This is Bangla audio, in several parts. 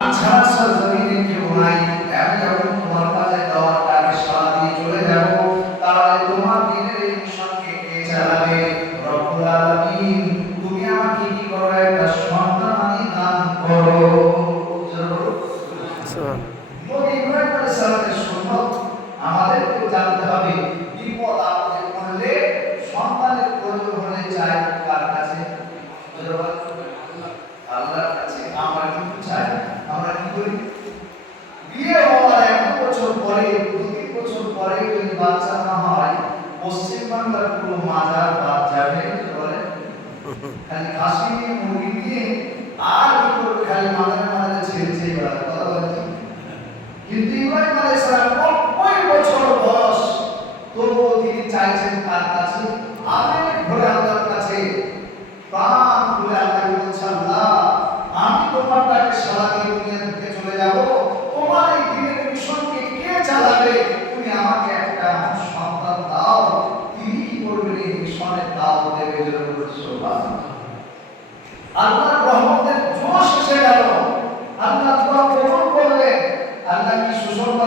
ছাড়া স্যার জমিনে কেউ নাই আমি যখন তোমার কাছে দেওয়ার টাকা সারা দিয়ে চলে যাব তাহলে তোমার দিনের এই মিশনকে কে চালাবে রব্বুল আলামিন তুমি আমাকে কি করো একটা সন্তান আমি দান করো চলো নবী ইব্রাহিম আলাইহিস সালামের সুন্নাত আমাদেরকে জানতে হবে বিপদ আপদে পড়লে সন্তানের প্রয়োজন হলে চাই কার কাছে আল্লাহর কাছে আমরা কিন্তু চাই আমরা কি করি বিয়ে হওয়ার এক বছর পরে দু তিন বছর পরে যদি বাচ্চা না হয় পশ্চিম বাংলার পুরো মাজার বাদ যাবে বলে খালি খাসি নিয়ে মুরগি নিয়ে আর কি করবে খালি মাজারে মাজারে ছেড়ে ছেড়ে বেড়াবে কথা বলে ঠিক? কিন্তু ইব্রাহিম আলাইহিস সালাম নব্বই বছর বয়স তবুও তিনি চাইছেন তার কাছে কাছে প্রাণ খুলে আল্লাহকে বলছে আল্লাহ আমি তোমার দুনিয়া থেকে চলে যাব তোমার এই দিনের মিশনকে কে চালাবে তুমি আমাকে একটা সন্তান দাও তিনি কি করবেন এই মিশনের দাও দেবে আল্লাহর রহমতের জোশ এসে গেল আল্লাহ দোয়া কবুল করলেন আল্লাহ কি সুসংবাদ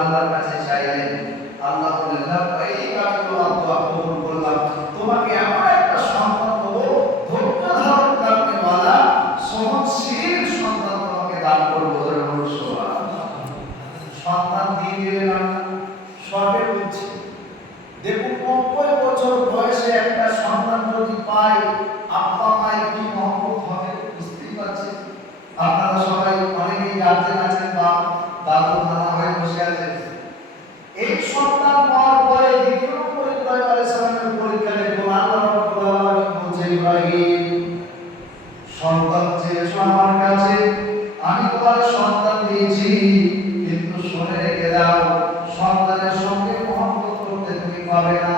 আল্লাহর কাছে চাইলেন। আল্লাহ বললেন আমি তোমার দোয়া কবুল করলাম তোমাকে এমন একটা সন্তান দেবো, ধৈর্য ধারণ করতে বলা, সহনশীল সন্তান তোমাকে দান করব ধরে সন্তান দিয়ে দিলেন আল্লাহ সবে বলছে, দেখুন, নব্বই বছর বয়সে একটা সন্তান যদি পায়, আব্বা মায়ের কি মহব্বত হবে বুঝতেই পারছেন? আপনারা সবাই অনেকেই গার্জেন আছেন বা দাদু নানা হয়ে বসে আছেন এই সন্তান পাওয়ার পরে দ্বিতীয় নম্বর ইব্রাহিম আলাইহিস সালামের পরীক্ষা দেখুন আল্লাহ রাব্বুল আলামিন বলছে ইব্রাহিম, সন্তান চেয়েছো আমার কাছে। আমি তোমার সন্তান দিয়েছি, কিন্তু শুনে রেখে দাও, সন্তানের সঙ্গে মহব্বত করতে তুমি পাবে না।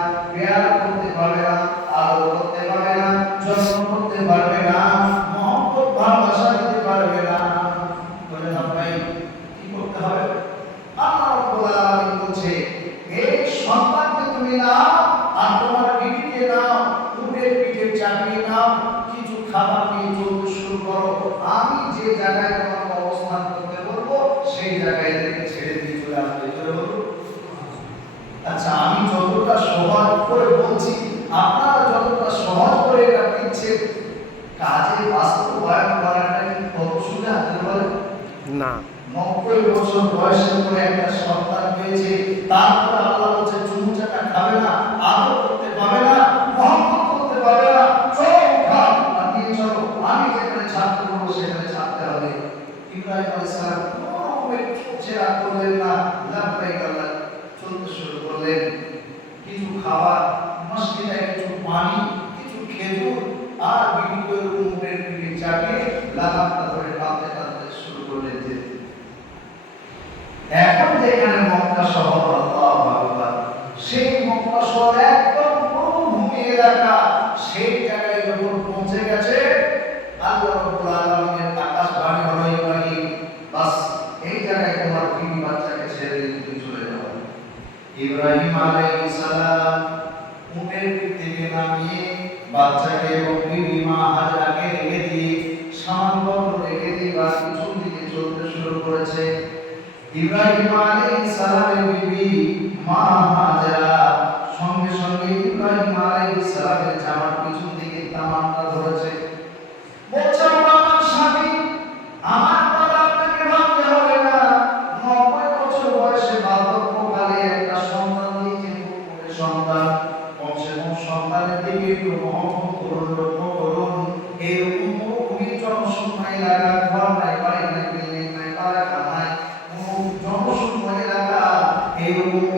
যে জায়গায় তোমাকে অবস্থান করতে বলব সেই জায়গায় থেকে ছেড়ে দিয়ে চলে আসবে। আচ্ছা আমি যতটা সহজ করে বলছি আপনারা যতটা সহজ করে এটা দিচ্ছেন কাজে বাস্তবায়ন করাটা কি কত সুবিধা পারে? না। নব্বই বছর বয়সের পরে একটা সন্তান পেয়েছে তারপরে আল্লাহ বলছে চুমু চাটা খাবে না আদর করতে পাবে না মহব্বত করতে পাবে না চলো উঠা আর নিয়ে চলো আমি যেখানে ছাড়তে বলব সেখানে ছাড়তে হবে ইব্রাহিম আলাইহিস সালাম কোনো ছেড়া করলেন না লাভবাইক আল্লাহ চলতে শুরু করলেন। কিছু খাবার, মসজিদে কিছু পানি, কিছু খেজুর আর বিভিন্ন উটের পিঠে চাপিয়ে লাগামটা ধরে টানতে টানতে শুরু করলেন যেতে এখন যেখানে মক্কা শহর, আল্লাহ সেই মক্কা শহর একদম মরুভূমি এলাকা, সেই জায়গায় যখন পৌঁছে গেছে আল্লাহ রাব্বুল আলামিনের আকাশ বাণী হলো ইব্রাহিম বাস এই জায়গায় তোমার বিবি বাচ্চাকে ছেড়ে দিয়ে তুমি চলে যাও ইব্রাহিম আলাইহিস দিকে চলতে শুরু করেছে। ইব্রাহিম আলাইহিস সালামের সঙ্গে সঙ্গে ইব্রাহিম আলাইহিস পিছন দিকে তামান্না ধরেছে।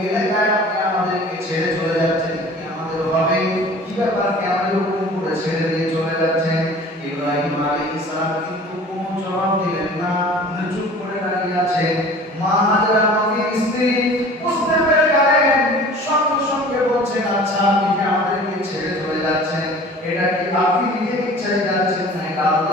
এলাকা আমাদেরকে ছেড়ে চলে যাচ্ছেন আমাদের হবে কি ব্যাপার কি করে ছেড়ে দিয়ে চলে যাচ্ছেন ইব্রাহিম কিন্তু জবাব দিলেন না চুপ করে দাঁড়িয়ে মা